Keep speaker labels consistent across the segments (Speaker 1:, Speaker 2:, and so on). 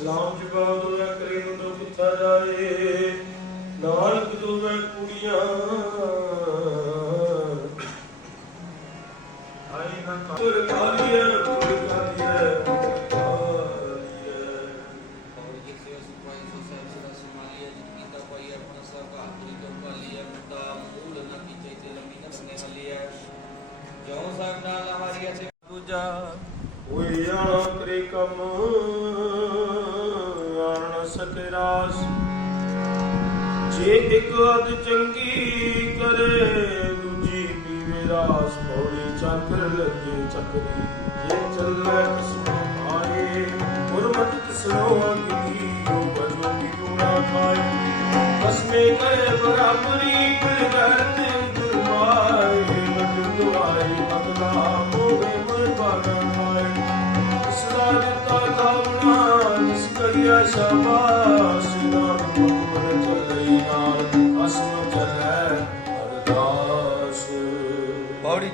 Speaker 1: ਸਲਾਮ ਜਵਾਬ ਦੋਇਆ ਕਰੇ ਨੂੰ ਕੀਤਾ ਜਾਏ? ਨਾਨਕ ਦੋਵੇਂ ਕੁੜੀਆਂ। ਆਈ ਨਾ ਤੁਰ ਕਾਲੀਏ ਅਦ ਚੰਗੀ ਕਰੇ, ਦੂਜੀ ਪੀਵੇ ਰਾਸ ਪੌੜੀ ਚੱਕਰ ਲੱਗੇ ਚੱਕਰੀ। ਜੇ ਚੱਲੇ ਕਿਸਮ ਆਏ ਗੁਰਮਤਿ ਤਸਲੋ ਅਗਨੀ ਜੋ ਬਜੋ ਕੀ ਗੁਣਾ ਖਾਏ ਕਸਮੇ ਕਰੇ ਬਰਾਬਰੀ, ਫਿਰ ਗਰਤੇ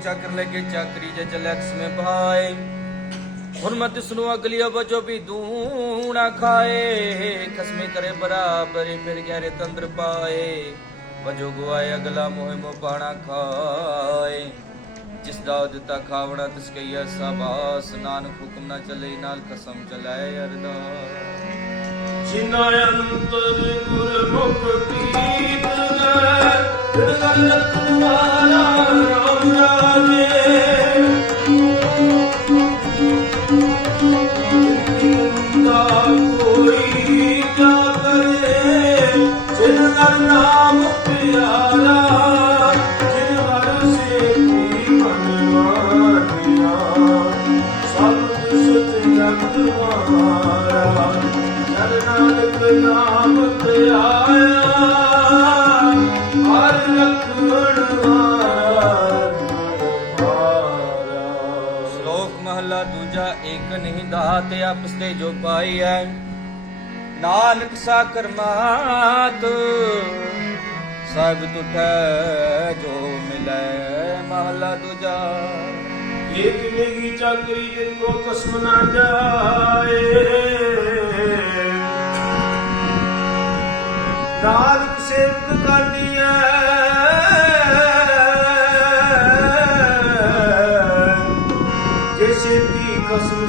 Speaker 2: चाकर लेके चाकरी जे चलैक्स में भाई हुरमत सुनो अगली अब जो भी दूना खाए खसमे करे बराबर फिर गहरे तंद्र पाए वजो गुआए अगला मोह मो पाना खाए जिस ਦਾ ਦਿੱਤਾ ਖਾਵਣਾ ਤਿਸ ਕਈਆ ਸਬਾਸ ਨਾਨਕ ਹੁਕਮ ਨਾ ਚੱਲੇ ਨਾਲ ਕਸਮ ਚਲਾਏ ਅਰਦਾਸ
Speaker 1: ਜਿਨਾ ਅੰਤਰ ਗੁਰਮੁਖ ਪ੍ਰੀਤ ਲੈ ਦਿਲ ਰਾਮ ਰਾਜੇ। ਤੇ
Speaker 2: ਆਪਸ ਦੇ ਜੋ ਪਾਈ ਹੈ ਨਾਨਕ ਸਾ ਕਰਮਾਤ, ਸਭ ਤੁਠੈ ਜੋ ਮਿਲੈ ਮਹਲਾ ਦੂਜਾ।
Speaker 1: ਏਕ ਮੇਗੀ ਚਾਕਰੀ ਜਿਨ ਕੋ ਕਸਮ ਨਾ ਜਾਏ। ਨਾਨਕ ਸੇਵਕ ਕਰਦੀ ਐ ਜਿਸ ਦੀ ਕਸਮ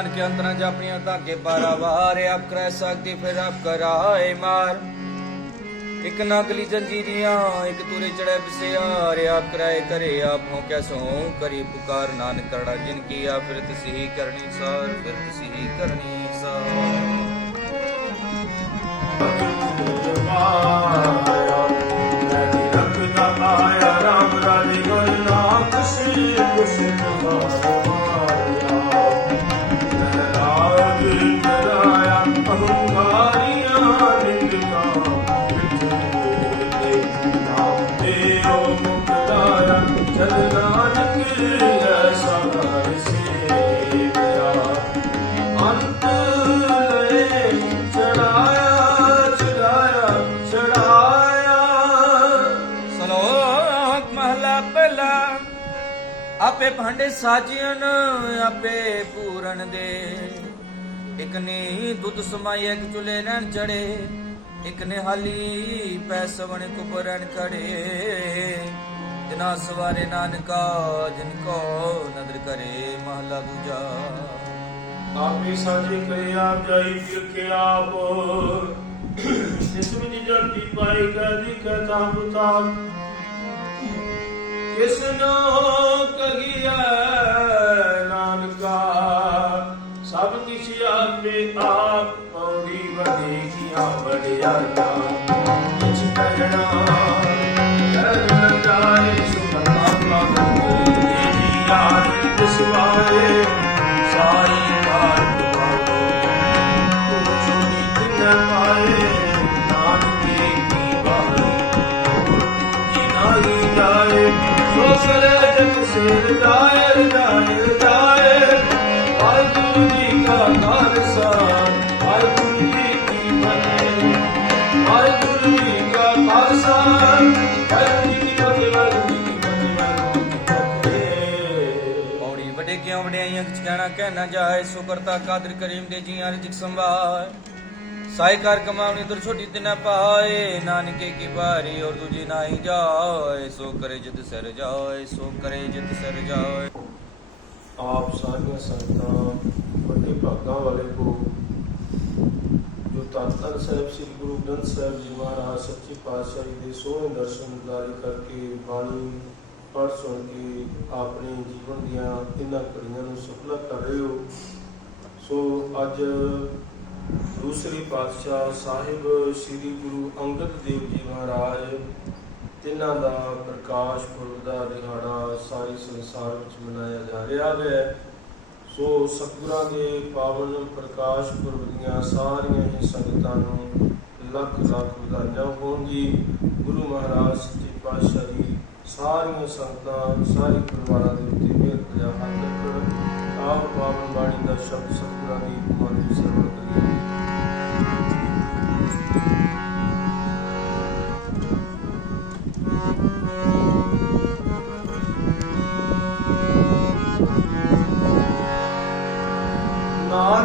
Speaker 2: ਪੌੜੀ ਨਾਨਕ ਅੰਤਰਾਂ ਜਾਪਣੀਆਂ ਤਾਂ ਕੇ ਬਾਰਾਵਾਰ ਆਪ ਕਰੈ ਸਕਦੀ ਫਿਰ ਆਪ ਕਰਾਏ ਮਾਰ। ਇੱਕ ਨਕਲੀ ਜੰਜੀਰੀਆਂ ਇੱਕ ਤੁਰੇ ਚੜੈ ਬਿਸਿਆਰ ਆਪ ਕਰਾਏ ਕਰੇ ਆਪ ਹੋ ਕੈਸੋ ਕਰੀ ਪੁਕਾਰ ਨਾਨਕ ਕਰੜਾ, ਜਿਨ ਕੀ ਆ ਫਿਰ ਤਸੀ ਕਰਨੀ ਸਾਰ, ਫਿਰ ਤਸੀ ਕਰਨੀ ਸਾਰ। ਭਾਂਡੇ ਸਾਜੀਆਂ ਆਪੇ ਪੂਰਨ ਦੇ। ਇਕ ਨੇ ਦੁੱਧ ਸਮਾਈ, ਇੱਕ ਚੁਲੇ ਰਹਿਣ ਚੜੇ। ਇਕ ਨੇ ਹਾਲੀ ਪੈ ਕੁਪਰਨ ਖੜੇ। ਜਿਨਾ ਸਵਾਰੇ ਨਾਨਕਾ, ਜਿਨ ਕੋ ਨਦਰ ਕਰੇ ਮਹਲਾ ਦੂਜਾ।
Speaker 1: ਆਪੇ ਸਾਜੇ ਕਰੇ ਆਪ ਜਾਈ ਫਿਰ ਆਪ। ਜਿਸ ਵਿੱਚ ਜਲਦੀ ਪਾਈ, ਕਦੀ ਕਥਾ ਬਤਾ ਕਿਸ ਨੂੰ ਕਹੀਐ ਨਾਨਕਾ, ਸਭ ਕਿਛ ਆਪੇ ਆਪ ਪੌੜੀ ਵਧੇਗੀ ਆਪ ਆਇਆ ਕਿਛ ਕਹਿਣਾ ਕਰਨ ਜਾਏ ਸੁਭਤਾ ਪਾਵਨ ਜੀ ਯਾਰ ਦਿਸਵਾਏ ਸਾਈ ਕਰੇ ਜਗ ਸਿਰ ਜਾਏ ਜਾਏ। ਜਾਏ ਵਾਹਿਗੁਰੂ ਜੀ ਕਾ ਖਾਲਸਾ, ਵਾਹਿਗੁਰੂ ਜੀ ਕੀ ਫਤਿਹ। ਵਾਹਿਗੁਰੂ ਜੀ ਕਾ ਖਾਲਸਾ, ਵਾਹਿਗੁਰੂ ਜੀ ਕੀ ਫਤਿਹ
Speaker 2: ਪੌੜੀ ਵੱਡੇ ਕਿਉਂ ਵਡਿਆਈਆਂ ਕਿਛ ਕਹਿਣਾ ਕਹਿਣਾ ਜਾਏ ਸੋ ਕਰਤਾ ਕਾਦਰ ਕਰੀਮ ਦੇ ਜੀਆਂ ਰਿਜਕ ਸੰਭਾਲ। ਸਾਈ ਕਰ ਕਮਾਵਣੀ ਦੁਰ ਛੋਟੀ ਤੇ ਪਾਏ। ਨਾਨਕੇ ਕੀ ਬਾਰੀ ਔਰ ਦੂਜੀ ਨਾਹੀ ਜਾਏ। ਸੋ ਕਰੇ ਜਿਤ ਸਿਰ ਜਾਏ, ਸੋ ਕਰੇ ਜਿਤ ਸਿਰ ਜਾਏ।
Speaker 1: ਆਪ ਸਾਰੀਆਂ ਸੰਗਤਾਂ, ਵੱਡੇ ਭਾਗਾਂ ਵਾਲੇ ਕੋ ਜੋ ਧੰਨ ਸਾਹਿਬ, ਸ੍ਰੀ ਗੁਰੂ ਗ੍ਰੰਥ ਸਾਹਿਬ ਜੀ ਮਹਾਰਾਜ, ਸੱਚੇ ਪਾਤਸ਼ਾਹੀ ਦੇ ਸੋਹਣੇ ਦਰਸ਼ਨ ਦਿਦਾਰੇ ਕਰਕੇ ਬਾਣੀ ਪੜ੍ਹ ਸੁਣ ਕੇ ਆਪਣੇ ਜੀਵਨ ਦੀਆਂ ਇਹਨਾਂ ਕੜੀਆਂ ਨੂੰ ਸਫਲਾ ਕਰ ਰਹੇ ਹੋ। ਸੋ ਅੱਜ ਦੂਸਰੇ ਪਾਤਸ਼ਾਹ ਸਾਹਿਬ ਸ੍ਰੀ ਗੁਰੂ ਅੰਗਦ ਦੇਵ ਜੀ ਮਹਾਰਾਜ, ਤਿੰਨਾਂ ਦਾ ਪ੍ਰਕਾਸ਼ ਪੁਰਬ ਦਾ ਦਿਹਾੜਾ ਸਾਰੇ ਸੰਸਾਰ ਵਿੱਚ ਮਨਾਇਆ ਜਾ ਰਿਹਾ ਹੈ। ਸੋ ਸਤਿਗੁਰਾਂ ਦੇ ਪਾਵਨ ਪ੍ਰਕਾਸ਼ ਪੁਰਬ ਦੀਆਂ ਸਾਰੀਆਂ ਹੀ ਸੰਗਤਾਂ ਨੂੰ ਲੱਖ ਲੱਖ ਵਧਾਈਆਂ ਹੋਣ ਜੀ ਗੁਰੂ ਮਹਾਰਾਜ ਸੱਚੇ ਪਾਤਸ਼ਾਹ ਜੀ ਸਾਰੀਆਂ ਸੰਗਤਾਂ ਸਾਰੇ ਪਰਿਵਾਰਾਂ ਦੇ ਉੱਤੇ ਮਿਹਰ ਭਰਿਆ ਹੱਥ ਰੱਖਣ। ਆਪ ਪਾਵਨ ਬਾਣੀ ਦਾ ਸ਼ਬਦ ਸਤਿਗੁਰਾਂ ਦੀ ਮਨ ਵਿੱਚ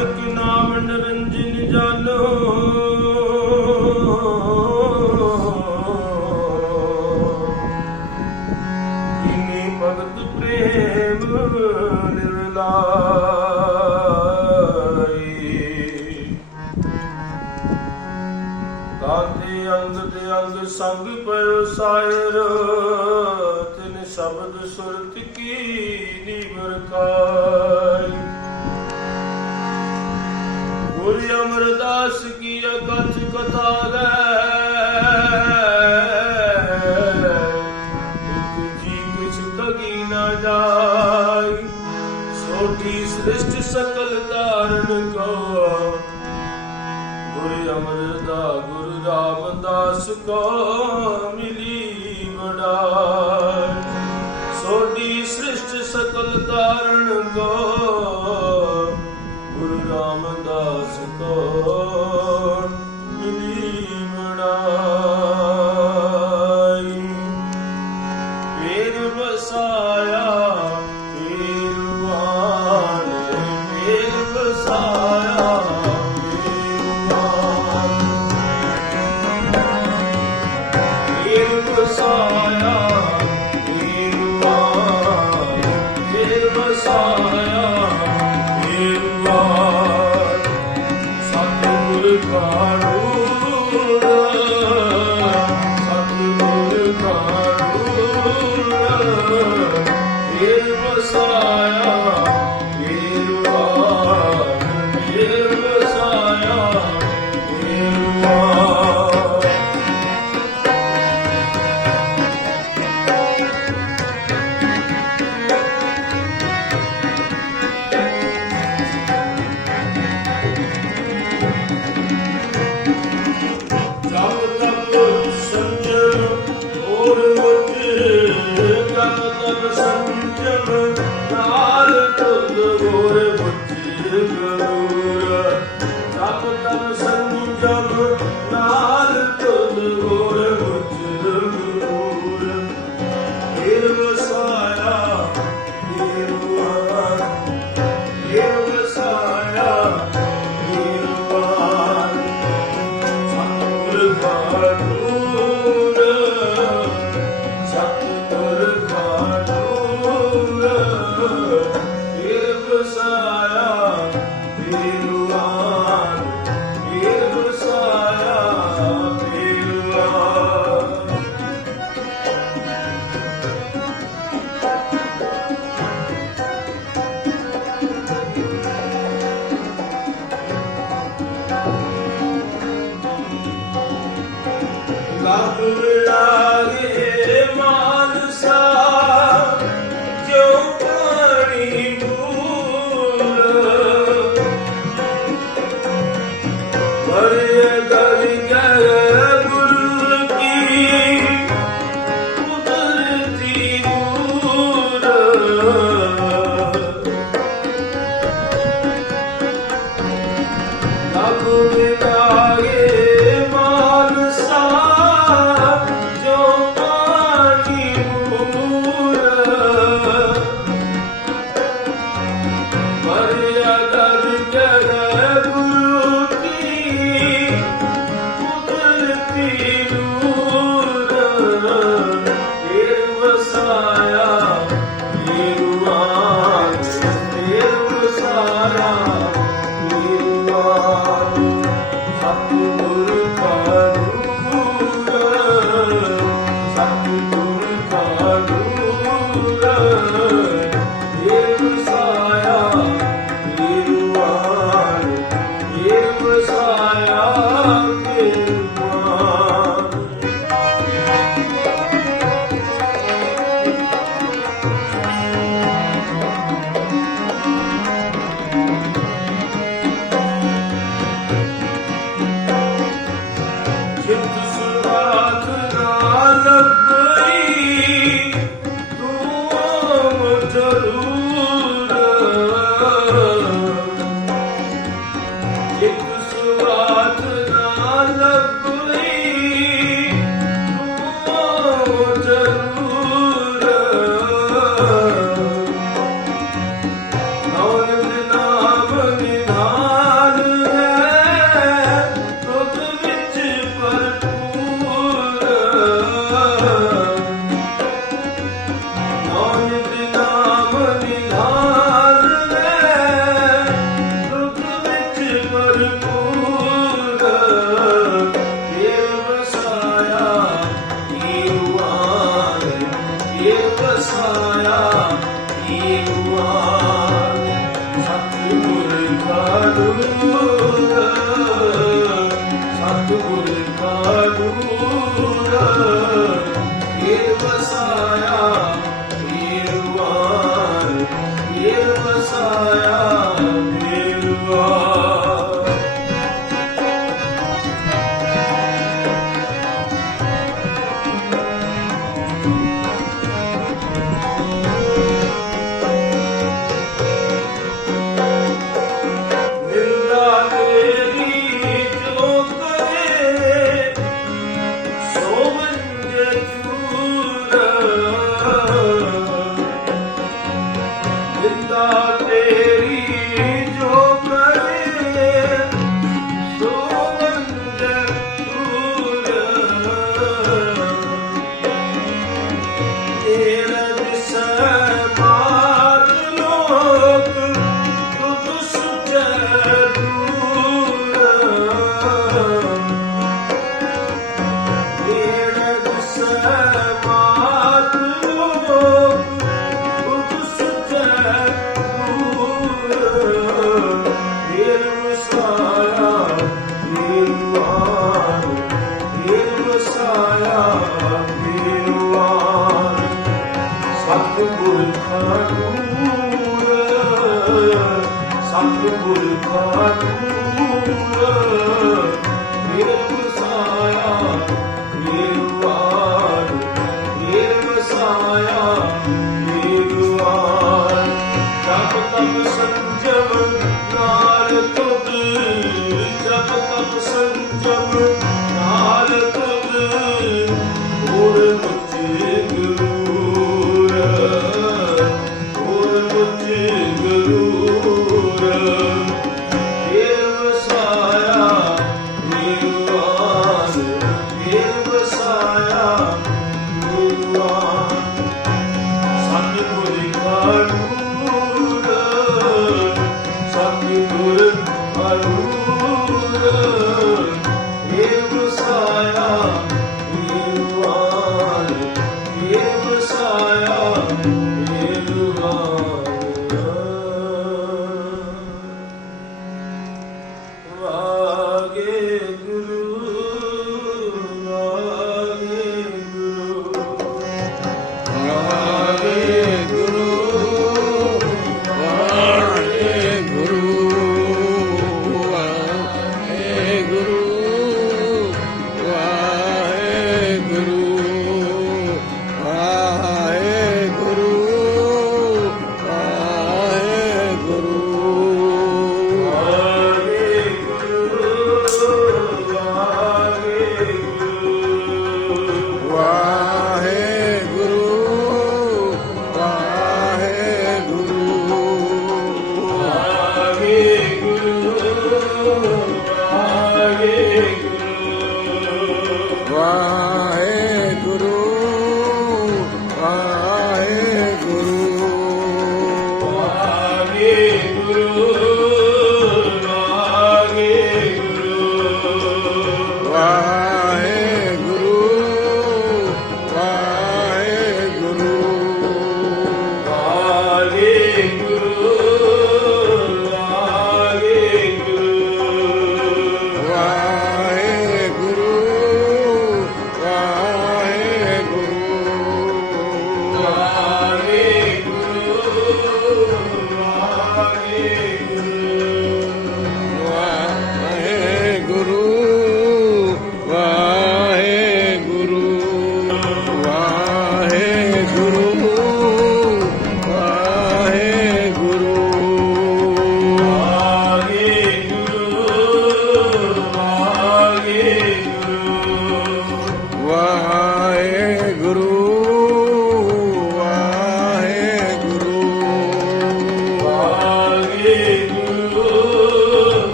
Speaker 1: ਨਾਨਕ ਨਾਮ ਨਿਰੰਜਨ ਸੋਟੀ ਸ੍ਰਿਸ਼ਟ ਸਕਲ ਤਾਰਨ ਕੋ ਗੁਰ ਅਮਰਦਾ, ਗੁਰ ਰਾਮਦਾਸ ਕੋ ਮਿਲੀ ਬੜਾਈ ਸੋਡੀ ਸ੍ਰਿਸ਼ਟ ਸਕਲ ਤਾਰਨ ਕੋ ਗੁਰੂ ਰਾਮਦਾਸ ਕੋ ਸੰਚਲ ਨਾਲ ਤੁਲ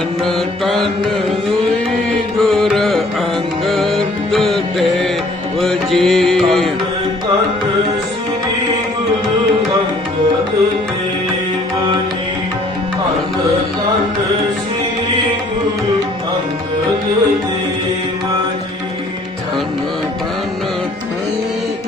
Speaker 3: ਧੰਨ ਧੰਨ ਹੋਈ ਗੁਰ ਅੰਗਦ ਦੇਵ ਜੀ।
Speaker 1: ਧੰਨ ਧੰਨ ਸ੍ਰੀ ਗੁਰੂ ਅੰਗਦ ਦੇਵ ਜੀ। ਧੰਨ ਧੰਨ ਸ੍ਰੀ ਗੁਰੂ ਅੰਗਦ ਦੇਵ ਜੀ।
Speaker 3: ਧੰਨ ਧੰਨ ਧੰਨ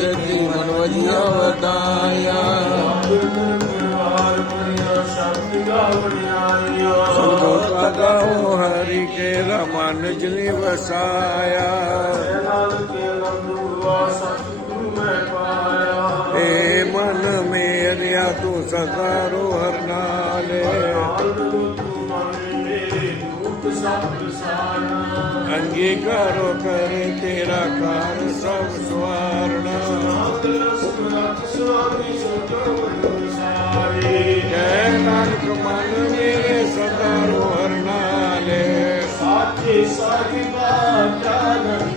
Speaker 3: ਸਿੱਧੀ
Speaker 1: ਮਨਵਜੀਆਂ
Speaker 3: ਵਤਾਇਆ ਸੰਤੋ ਹਰੀ ਕੇ ਰਮਨ ਜਲੀ ਵਸਾਇਆ। ਏ ਮਨ ਮੇਰਿਆ ਤੂੰ ਸਦਾ ਰੋਹਰ ਨਾਲੇ।
Speaker 1: ਅੰਗੀਕਾਰੋ ਕਰੇ ਤੇਰਾ ਕਾਰ ਸਭ
Speaker 3: ਸੁਆ ਗੁਰਨਾਥ ਸੁਆਮੀ ਸਤਿ ਗੁਰੂ ਸਾਰੀ ਜੈ ਨਾਨਕ ਮਨ ਮੇਰੇ ਸਦਾ ਰੋਹਰ ਨਾਲੇ ਸਾਚੇ ਸਾਹਿਬਾ ਜਾਨਨ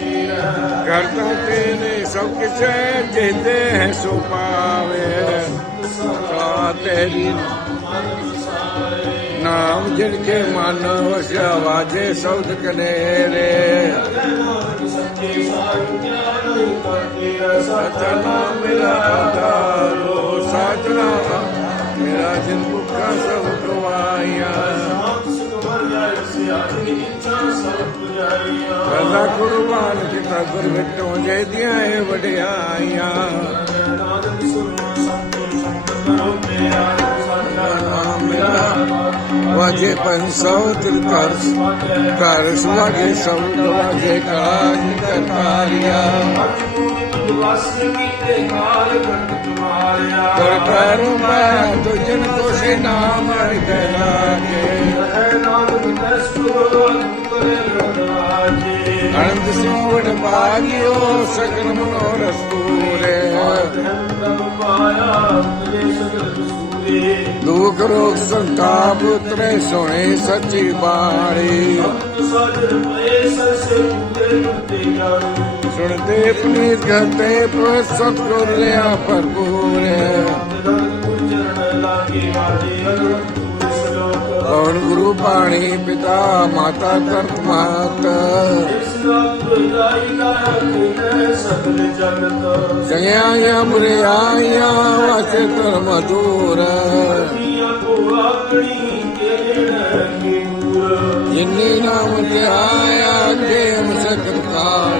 Speaker 3: ਤੇਰਾ ਕਰਤਾ ਤੇਰੇ ਸਭ ਕਿਛ ਜਿੰਦੇ ਹੈ ਸੋ ਪਾਵੇ ਸਦਾ ਤੇਰੀ ਨਾਮ ਜਿਨ ਕੇ ਮਨ ਵਸਿਆ, ਵਾਜੇ ਸਬਦ ਕਨੇਰੇ। ਸੱਚੇ ਸਾਹਿਬ ਜਿਤ ਤੇਰਾ ਸਤਨਾਮ ਮੇਰਾ ਆਧਾਰੋ ਸਤਨਾਮ ਮੇਰਾ ਜਿਨ ਮੁਕਾ ਸਭ ਗਵਾਇਆ ਸਭ ਸੁਖ ਵਰਜਾਇ ਸਿਆਣੀ ਇੱਛਾ ਸਭ ਪੁਜਾਈਆ ਕਰਦਾ ਕੁਰਬਾਨ ਕੀਤਾ ਗੁਰ ਵਿਟੋਂ ਜੇ ਦੀਆਂ ਇਹ ਵਡਿਆਈਆਂ। ਨਾਨਕ ਸੁਰਮਾ ਸੰਤੋ ਸੰਤੋ ਮੇਰਾ ਨਾਮ ਮੇਰਾ ਵਾਜੇ ਪੰਸੋ ਤਿਲ ਕਰ ਕਰ ਸੁਆਗੇ ਸਭ ਵਾਜੇ ਕਾਜ ਕਰਤਾਰਿਆ। ਕਰ ਕਰ ਮੈਂ ਤੁਜਨ ਕੋਸ਼ੇ ਨਾਮ ਅੜ ਕੇ। ਲਾਗੇ അനന്ത സിംഹോട് ഭാഗ്യോ സകല മനോരസ്തൂരെ ਦੁਖ ਰੋਗ ਸੰਤਾਪ ਉਤਰੇ ਸੋਹਣੇ ਸੱਚੀ ਬਾਣੀ। ਸੁਣਦੇ ਪਨੀਤ ਘਤੇ ਪਰ ਸਭ ਕੋ ਲਿਆ ਭਰਪੂਰ ਹੈ। ਕੌਣ ਗੁਰੂ ਬਾਣੀ ਪਿਤਾ, ਮਾਤਾ ਧਰਤ ਮਾਤ।
Speaker 1: ਇਸ ਨਾਲ ਦੁਇਦਾਈ ਦਾ
Speaker 3: ਵਾਸੇ ਧਰਮ ਦੂਰ।
Speaker 1: ਦੀਆਂ
Speaker 3: ਨਾਮ ਤੇ ਆਇਆ ਦੇਵ ਸਤਿ ਕਾਲ